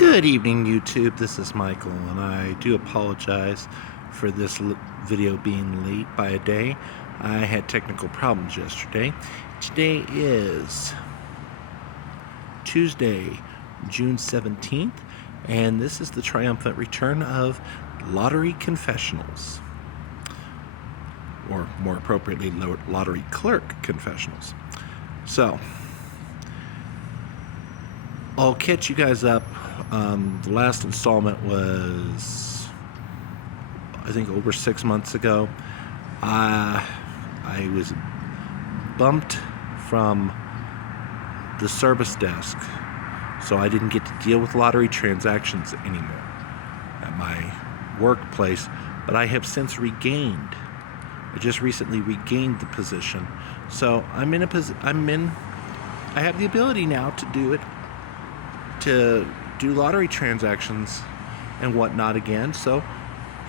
Good evening, YouTube. This is Michael, and I do apologize for this video being late by a day. I had technical problems yesterday. Today is Tuesday, June 17th, and this is the triumphant return of Lottery Confessionals, or more appropriately, Lottery Clerk Confessionals. So, I'll catch you guys up. The last installment was, I think, over 6 months ago. I was bumped from the service desk, so I didn't get to deal with lottery transactions anymore at my workplace, but I have since regained. I just recently regained the position, so I have the ability now to do it, to do lottery transactions and whatnot again. So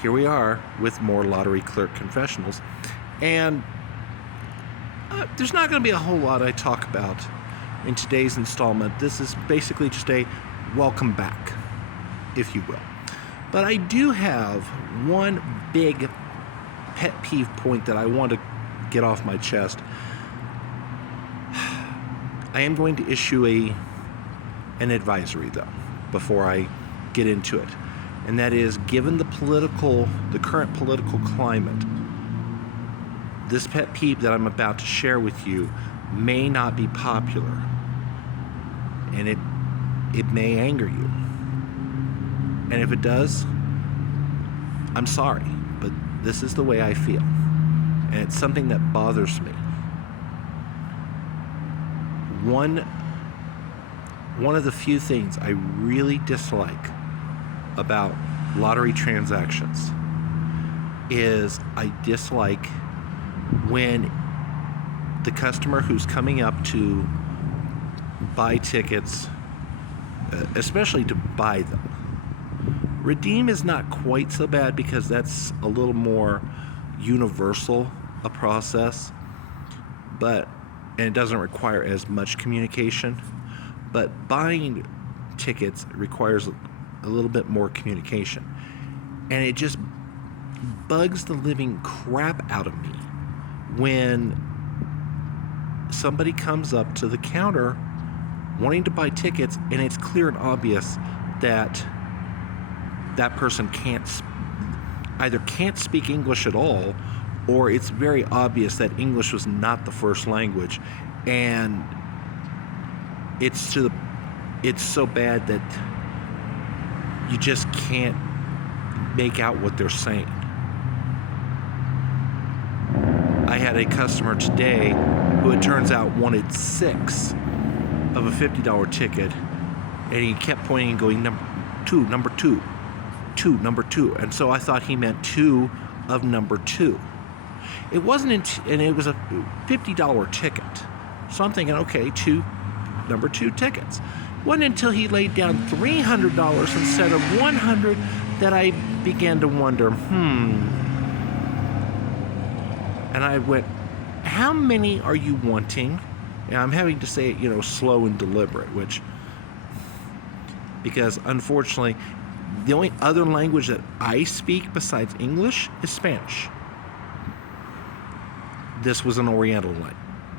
here we are with more Lottery Clerk Confessionals, and there's not going to be a whole lot I talk about in today's installment. This is basically just a welcome back, if you will. But I do have one big pet peeve point that I want to get off my chest. I am going to issue an advisory, though, before I get into it, and that is, given the current political climate, this pet peeve that I'm about to share with you may not be popular, and it may anger you, and if it does, I'm sorry, but this is the way I feel, and it's something that bothers me. One of the few things I really dislike about lottery transactions is I dislike when the customer who's coming up to buy tickets, especially to buy them. Redeem is not quite so bad because that's a little more universal a process, and it doesn't require as much communication. But buying tickets requires a little bit more communication. And it just bugs the living crap out of me when somebody comes up to the counter wanting to buy tickets, and it's clear and obvious that that person either can't speak English at all, or it's very obvious that English was not the first language, and it's so bad that you just can't make out what they're saying. I had a customer today who, it turns out, wanted 6 of a $50 ticket, and he kept pointing and going, number two, number two. And so I thought he meant 2 of number 2. It wasn't, and it was a $50 ticket. So I'm thinking, okay, number 2 tickets. Wasn't until he laid down $300 instead of $100 that I began to wonder, And I went, how many are you wanting? And I'm having to say it, slow and deliberate, because unfortunately, the only other language that I speak besides English is Spanish. This was an Oriental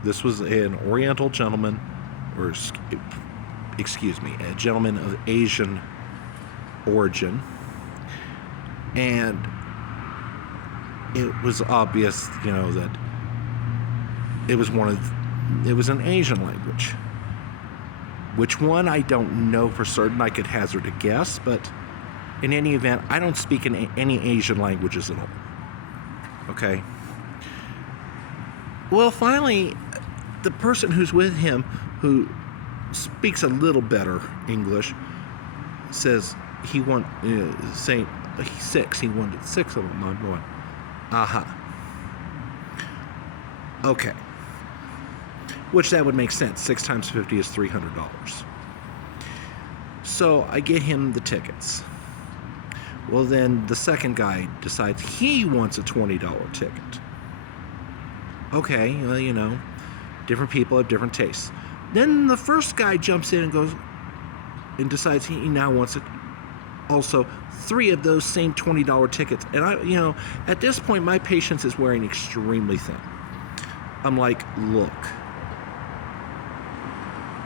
This was an Oriental gentleman, or excuse me, a gentleman of Asian origin, and it was obvious, that it was an Asian language. Which one, I don't know for certain. I could hazard a guess, but in any event, I don't speak in any Asian languages at all. Okay? Well, finally, the person who's with him, who speaks a little better English, says he wanted 6. He wanted 6 of them. I'm going, aha. Okay. Which that would make sense. 6 times 50 is $300. So I get him the tickets. Well, then the second guy decides he wants a $20 ticket. Okay, well, different people have different tastes. Then the first guy jumps in and goes, and decides he now wants it. Also, 3 of those same $20 tickets. And at this point, my patience is wearing extremely thin. I'm like, look,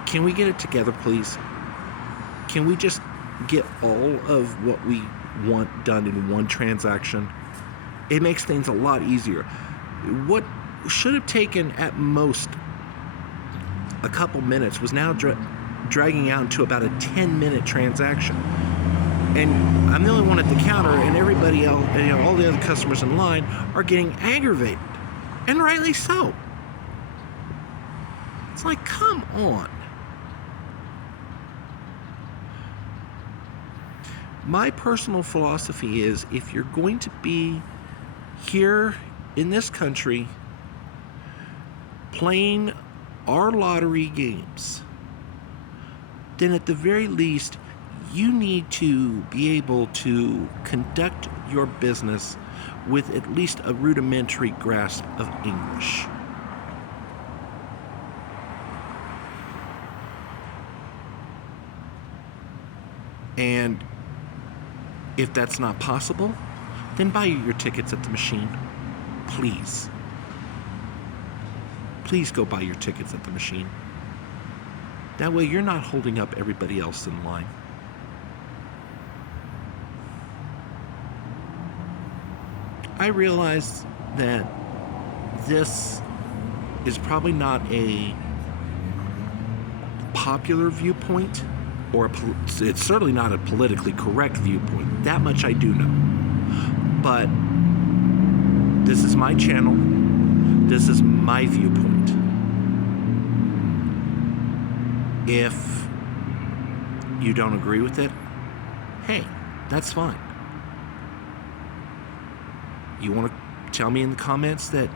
can we get it together, please? Can we just get all of what we want done in one transaction? It makes things a lot easier. What should have taken at most a couple minutes was now dragging out to about a 10-minute transaction. And I'm the only one at the counter, and everybody else, all the other customers in line are getting aggravated, and rightly so. It's like, come on. My personal philosophy is, if you're going to be here in this country playing our lottery games, then at the very least, you need to be able to conduct your business with at least a rudimentary grasp of English. And if that's not possible, then buy your tickets at the machine. Please. Please go buy your tickets at the machine. That way you're not holding up everybody else in line. I realize that this is probably not a popular viewpoint, or it's certainly not a politically correct viewpoint. That much I do know. But this is my channel. This is my viewpoint. If you don't agree with it, hey, that's fine. You want to tell me in the comments that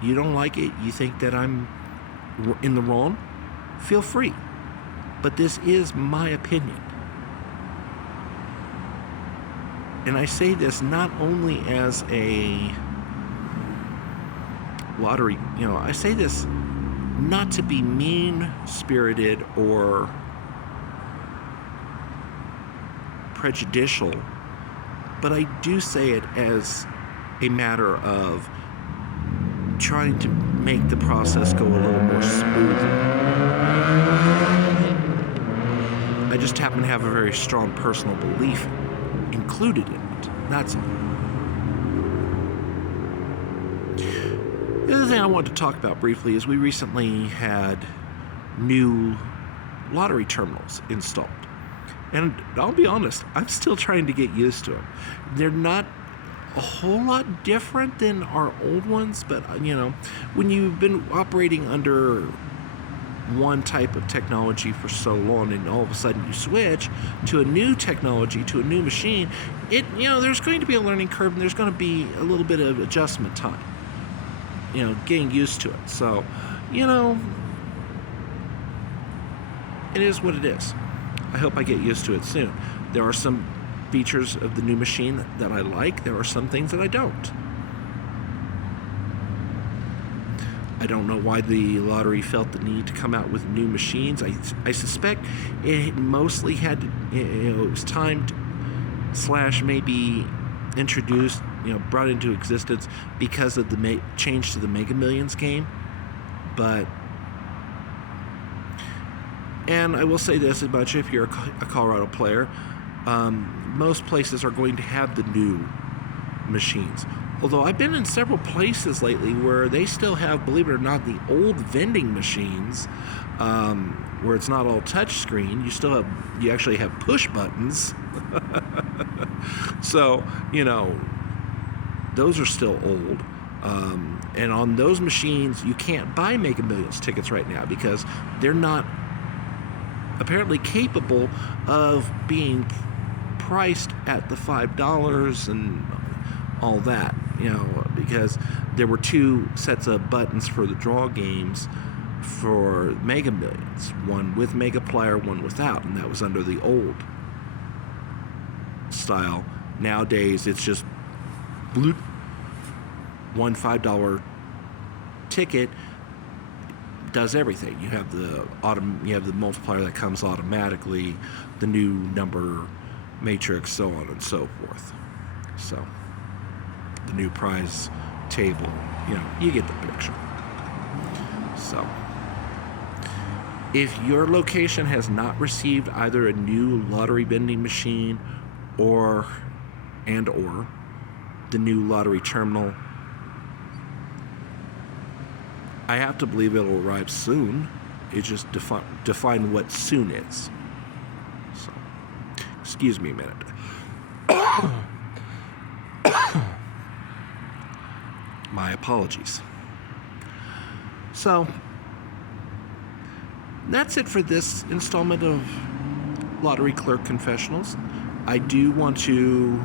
you don't like it, you think that I'm in the wrong? Feel free. But this is my opinion. And I say this not only as a lottery, I say this not to be mean-spirited or prejudicial, but I do say it as a matter of trying to make the process go a little more smoothly. I just happen to have a very strong personal belief included in it. That's all. The other thing I wanted to talk about briefly is we recently had new lottery terminals installed. And I'll be honest, I'm still trying to get used to them. They're not a whole lot different than our old ones, but when you've been operating under one type of technology for so long and all of a sudden you switch to a new technology, to a new machine, there's going to be a learning curve, and there's going to be a little bit of adjustment time, getting used to it. So it is what it is. I hope I get used to it soon. There are some features of the new machine that I like. There are some things that I don't. I don't know why the lottery felt the need to come out with new machines. I suspect it mostly had to, it was timed / maybe introduced, brought into existence because of the change to the Mega Millions game. And I will say this about you, if you're a Colorado player, most places are going to have the new machines. Although I've been in several places lately where they still have, believe it or not, the old vending machines, where it's not all touch screen. You actually have push buttons. So, those are still old. And on those machines, you can't buy Mega Millions tickets right now because they're not apparently capable of being priced at the $5 and all that, because there were 2 sets of buttons for the draw games for Mega Millions, one with Mega Player, one without, and that was under the old style. Nowadays, it's just bloop, one $5 ticket does everything. You have the multiplier that comes automatically, the new number matrix, so on and so forth. So the new prize table, you get the picture. So if your location has not received either a new lottery vending machine or the new lottery terminal, I have to believe it'll arrive soon. It's just define what soon is. So, excuse me a minute. My apologies. So, that's it for this installment of Lottery Clerk Confessionals. I do want to,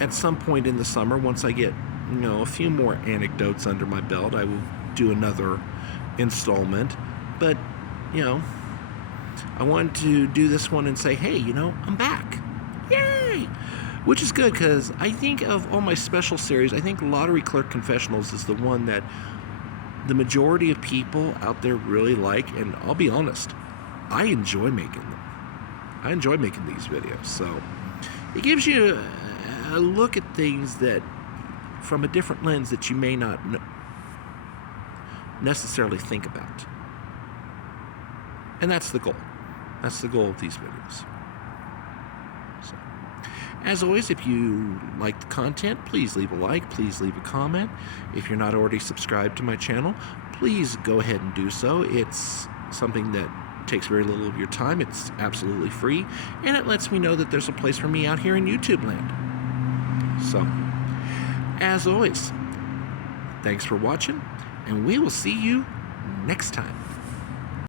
at some point in the summer, once I get a few more anecdotes under my belt, I will do another installment. But I wanted to do this one and say, hey, I'm back. Yay! Which is good, because I think of all my special series, I think Lottery Clerk Confessionals is the one that the majority of people out there really like, and I'll be honest, I enjoy making them. I enjoy making these videos. So it gives you a look at things that from a different lens that you may not necessarily think about. And that's the goal. That's the goal of these videos. So, as always, if you like the content, please leave a like, please leave a comment. If you're not already subscribed to my channel, please go ahead and do so. It's something that takes very little of your time. It's absolutely free, and it lets me know that there's a place for me out here in YouTube land. So, as always, thanks for watching, and we will see you next time.